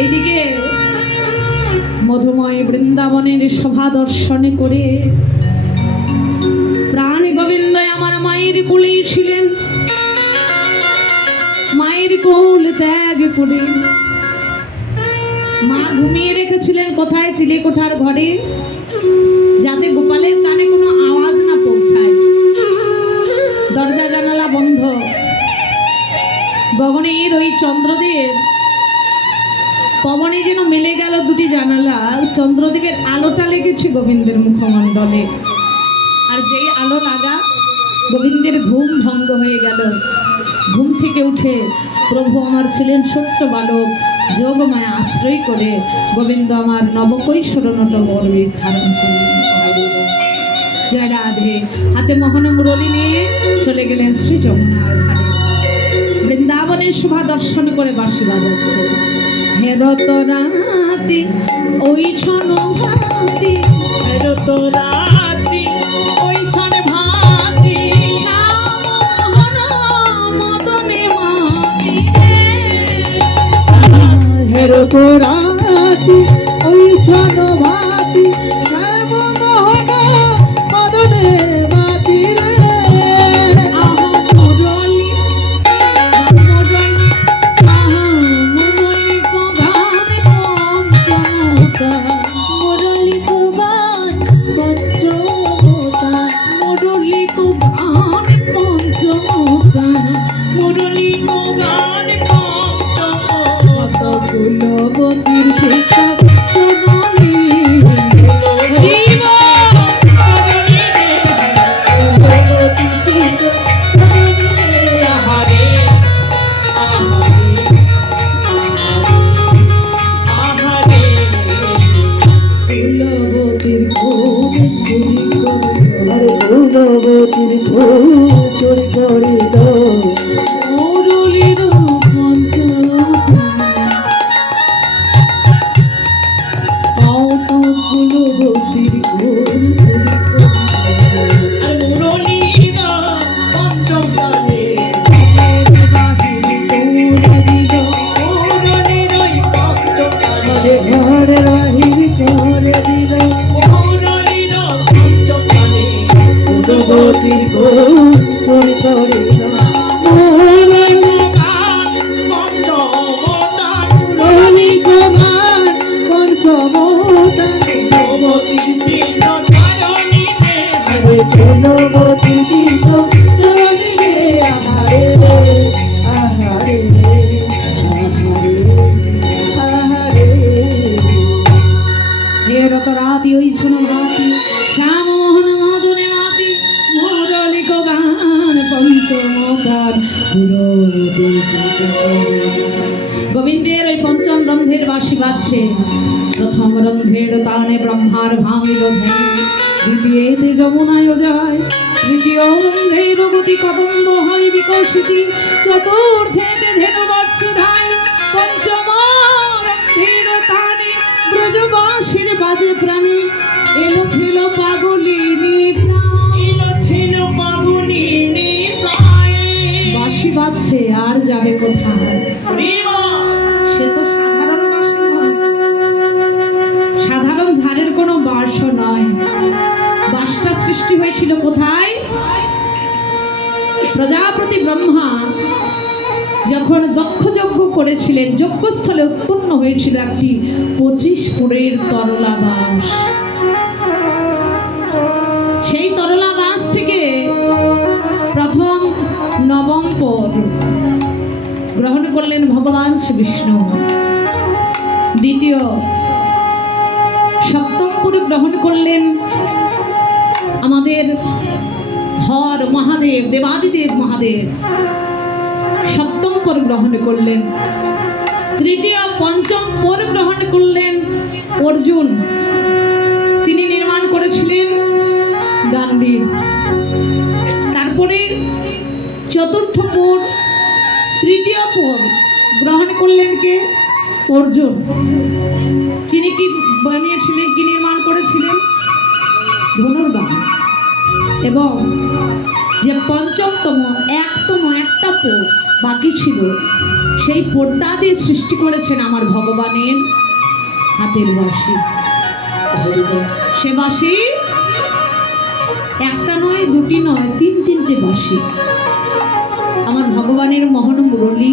এইদিকে মধুময় বৃন্দাবনের শোভা দর্শন করে প্রাণ গোবিন্দ আমার মায়ের কোলেই ছিলেন। মায়ের কোল ত্যাগ করে মা ঘুমিয়ে রেখেছিলেন কোথায়? চিলেকোঠার ঘরে, যাতে গোপালের কানে কোনো আওয়াজ না পৌঁছায়। দরজা জানালা বন্ধ। গগনের ওই চন্দ্রদেব পবনে যেন মেলে গেল দুটি জানালা। চন্দ্রদেবের আলোটা লেগেছে গোবিন্দের মুখমণ্ডলে, আর যেই আলো লাগা গোবিন্দের ঘুম ভঙ্গ হয়ে গেল। ঘুম থেকে উঠে প্রভু আমার ছিলেন ছোট্ট বালক, যোগমায়া আশ্রয় করে গোবিন্দ আমার নবকৈশোর নট গর্বে ধারণ করলেন। রাধে হাতে মোহন মুরলী নিয়ে চলে গেলেন শ্রী যমুনার ধারে। বৃন্দাবনের শোভা দর্শন করে বাঁশি বাজাচ্ছে। হেরত রাতি ওই ছন ভাতি, হেরত রাতি ওই ছন ভাতি, শ্যামমোহন মদনে মাতি। হেরত রাতি ওই ছন ভাতি, শ্যামমোহন মদনে মাতি রে। গোবিন্দের ওই পঞ্চম রন্ধ্রের বাঁশি বাজছে। প্রথম রন্ধ্রের তানে ব্রহ্মার ভাঙিল ধ্বনি, দ্বিতীয়তে যমুনায় যায়, তৃতীয় রন্ধ্রের গতি কদম্ব হয় বিকশিতি, চতুর্থেতে ধেনু বাজছে ধায়, পঞ্চম রন্ধ্রের তানে ব্রজবাসীর বাজে প্রাণী, এলো থেলো পাগলিনী বাঁশি বাজছে। আর যাবে কোথায়? সে তো সাধারণ বাঁশি নয়, সাধারণ ঝাড়ের কোনো বাঁশও নয়। বাঁশটা সৃষ্টি হয়েছিল কোথায়? প্রজাপতি ব্রহ্মা যখন দক্ষ যজ্ঞ করেছিলেন, যজ্ঞস্থলে উৎপন্ন হয়েছিল একটি 25 ফুটের তরলা বাঁশ। সেই তরলা বাঁশ থেকে প্রথম নবম পদ গ্রহণ করলেন ভগবান শ্রী বিষ্ণু, দ্বিতীয় সপ্তম পদ গ্রহণ করলেন আমাদের হর মহাদেব, দেবাদিদেব মহাদেব, সপ্তম পদ গ্রহণ করলেন। তৃতীয় পঞ্চম পদ গ্রহণ করলেন অর্জুন, তিনি নির্মাণ করেছিলেন গান্ডীব। তারপরে চতুর্থ পদ, তৃতীয় পদ গ্রহণ করলেন কে? অর্জুন। তিনি কি বানিয়েছিলেন, কি নির্মাণ করেছিলেন? ধনুর্বাণ। এবং যে পঞ্চমতম একটা পোট বাকি ছিল, সেই পোটটা দিয়ে সৃষ্টি করেছেন আমার ভগবানের হাতের বাঁশি। সে বাঁশি একটা নয়, দুটি নয়, তিনটে বাঁশি। আমার ভগবানের মোহন মুরলী,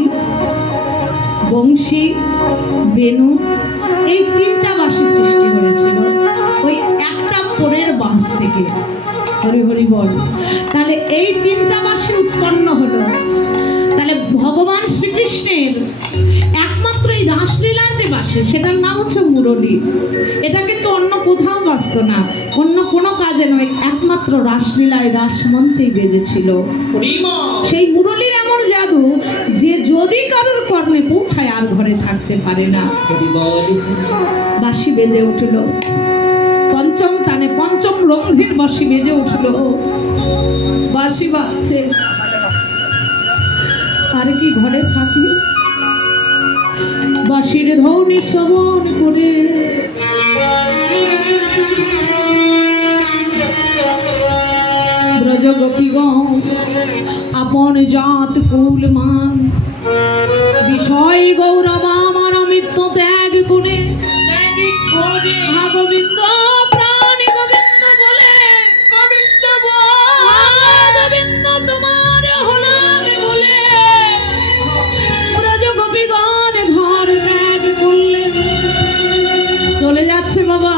বংশী, বেনু, এই তিনটা বাঁশি সৃষ্টি করেছিল ওই একটা পোড়ের বাঁশ থেকে। হরি হরি বল। তাহলে এই তিনটা বাঁশি উৎপন্ন হলো। তাহলে ভগবান শ্রীকৃষ্ণের একমাত্র এই রাসলীলাতে বাসে, সেটার নাম হচ্ছে মুরলী। এটা কিন্তু অন্য কোথাও বাজত না, অন্য কোনো কাজে নয়, একমাত্র রাসলীলায় রাসমঞ্চেই বেজেছিল। সেই মুরলীর এমন জাদু যে যদি কারোর কর্ণে পৌঁছায় আর ঘরে থাকতে পারে না। বাঁশি বেজে উঠল, পঞ্চম তানে পঞ্চম রঙ্গের বাঁশি বেজে উঠল। বাঁশি বাজছে, আর কি ঘরে থাকি? বাঁশির ধ্বনি শ্রবণ করে ব্রজ গোপীগণ আপন জাত কুল মান বিষয় গৌরব আমার মৃত্যু ত্যাগ করে গোবিন্দ প্রাণ গোবিন্দ বলে গোবিন্দ তোমার হলাম বলে ব্রজ গোপীগণ ঘর ত্যাগ করলেন। চলে যাচ্ছে বাবা,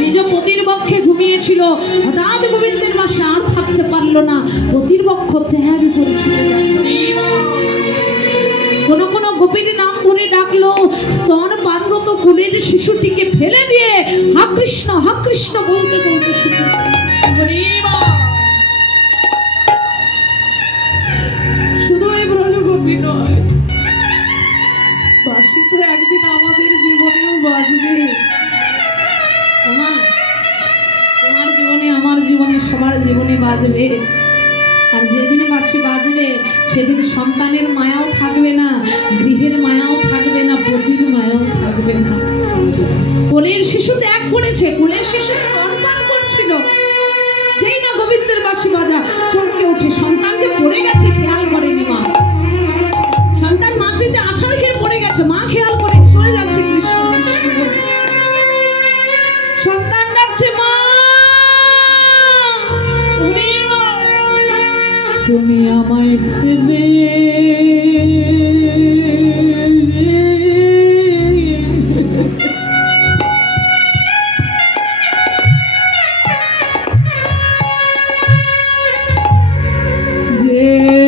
নিজ পতির পক্ষে ঘুমিয়েছিল, হঠাৎ গোবিন্দের বাসে আর থাকতে পারলো না, পতির পক্ষ ত্যাগ করেছিল। কোন কোন গোপীর নাম ধরে ডাকলো, স্তন পানরত কুলের শিশুটিকে ফেলে দিয়ে হা কৃষ্ণ বলতে বলতে ছুটে শুধু এই ব্রজ গোপী নয়, বাঁশি তো একদিন আমাদের জীবনেও বাজবে। তোমার জীবনে, আমার জীবনে, সবার জীবনে বাজবে। আর যেদিন বাঁশি বাজবে সেদিন সন্তানের মায়াও থাকবে না, গৃহের মায়াও থাকবে না, পতির মায়াও থাকবে না। কোলের শিশু ত্যাগ করেছে, কোলের শিশু স্তনপান করছিল, যেই না গোবিন্দের বাঁশি বাজা চমকে ওঠে। সন্তান যে পড়ে গেছে খেয়াল করেনি মা, সন্তান মাটিতে আছাড় খেয়ে পড়ে গেছে, মা খেয়াল করে চলে যাচ্ছে কৃষ্ণ কৃষ্ণ বলে। সন্তান ডাকছে মা, তুমি আমায় ফেলে যে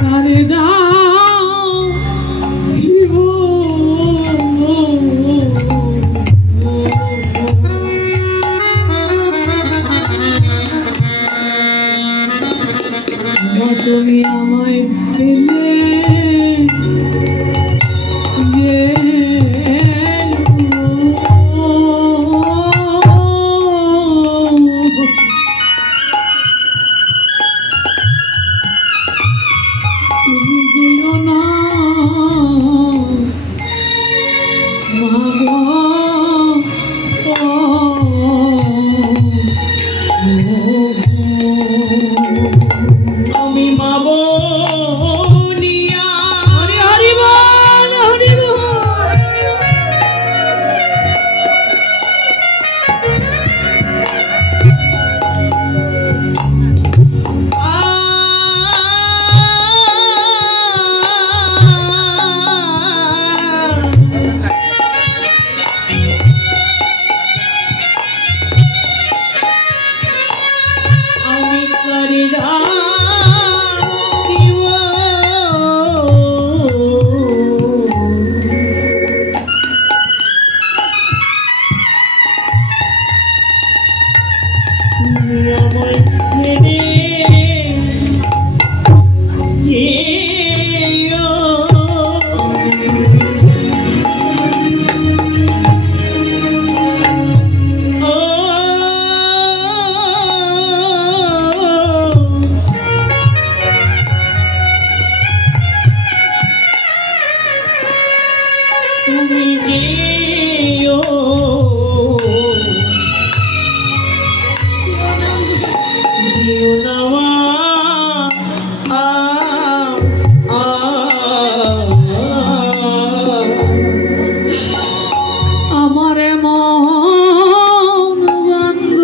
কারে না তুমি আমায় পেলে তুমি যেও না মা আমি মাবো নিয়া হরি হরি বল হরি বল আমি করি আমায় ছেড়ে যেও ও তুমি যেও যেও না আমার মন বন্ধ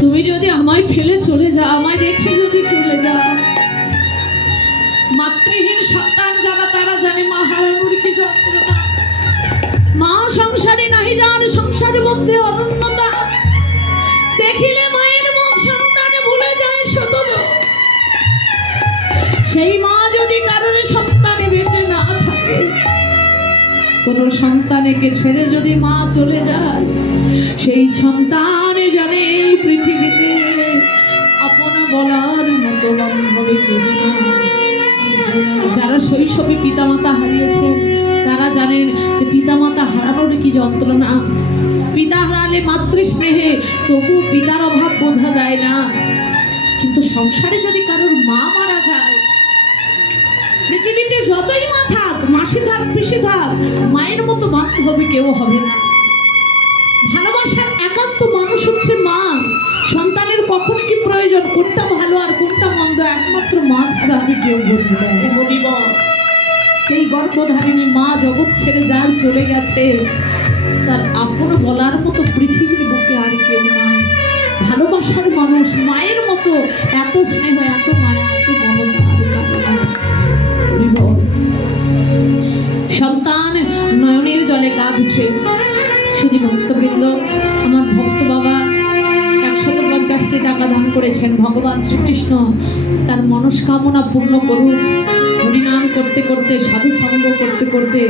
তুমি যদি আমায় ফেলে চলে যাও, আমায় রেখে যদি চলে যাও, মাতৃহীন সন্তান যারা তারা জানে মা হারানোর কি যন্ত্রণা। মা সংসারে নাহি যার সংসারের মধ্যে অনন্যতা, দেখিলে মায়ের মুখ সন্তানে ভুলে যায় সতত। সেই মা যদি কারোর সন্তানে বেঁচে না থাকে, কোন সন্তানকে ছেড়ে যদি মা চলে যায়, সেই সন্তানে জানে এই পৃথিবীতে আপন বলার মতো বান্ধবী কেউ না। যারা শৈশবে পিতামাতা হারিয়েছে তারা জানেন যে পিতামাতা হারানোর কি যন্ত্রণা। পিতা হারালে মাতৃস্নেহে তবু পিতার অভাব বোঝা যায় না, কিন্তু সংসারে যদি কারোর মা মারা যায়, পৃথিবীতে যতই মা থাক, মাসি থাক পিসি থাক, মায়ের মতো বান্ধবী কেউ হবে না। ভালোবাসার একান্ত মানুষ হচ্ছে মা। সন্তানের কখন কি প্রয়োজন, কোনটা ভালো আর কোনটা মন্দ, একমাত্র মা ছাড়া আমি কেউ বুঝতে পারি না। সেই গর্ভধারিণী মা জগৎ ছেড়ে যার চলে গেছে, তার আপন বলার মতো পৃথিবীর বুকে আর কেউ নাই। ভালোবাসার মানুষ মায়ের মতো এত স্নেহ, এত মায়া, এত মমতা আর কারো নাই। সন্তান নয়নের জলে কাঁদছে। শুধু ভক্তবৃন্দ, আমার ভক্ত বাবা 150টি টাকা দান করেছেন। ভগবান শ্রীকৃষ্ণ তার মনস্কামনা পূর্ণ করুন। হরিনাম করতে করতে, সাধু সঙ্গ করতে করতে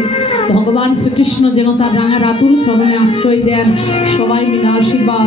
ভগবান শ্রীকৃষ্ণ যেন তার রাঙা রাতুল চরণে আশ্রয় দেন। সবাই মিলে আশীর্বাদ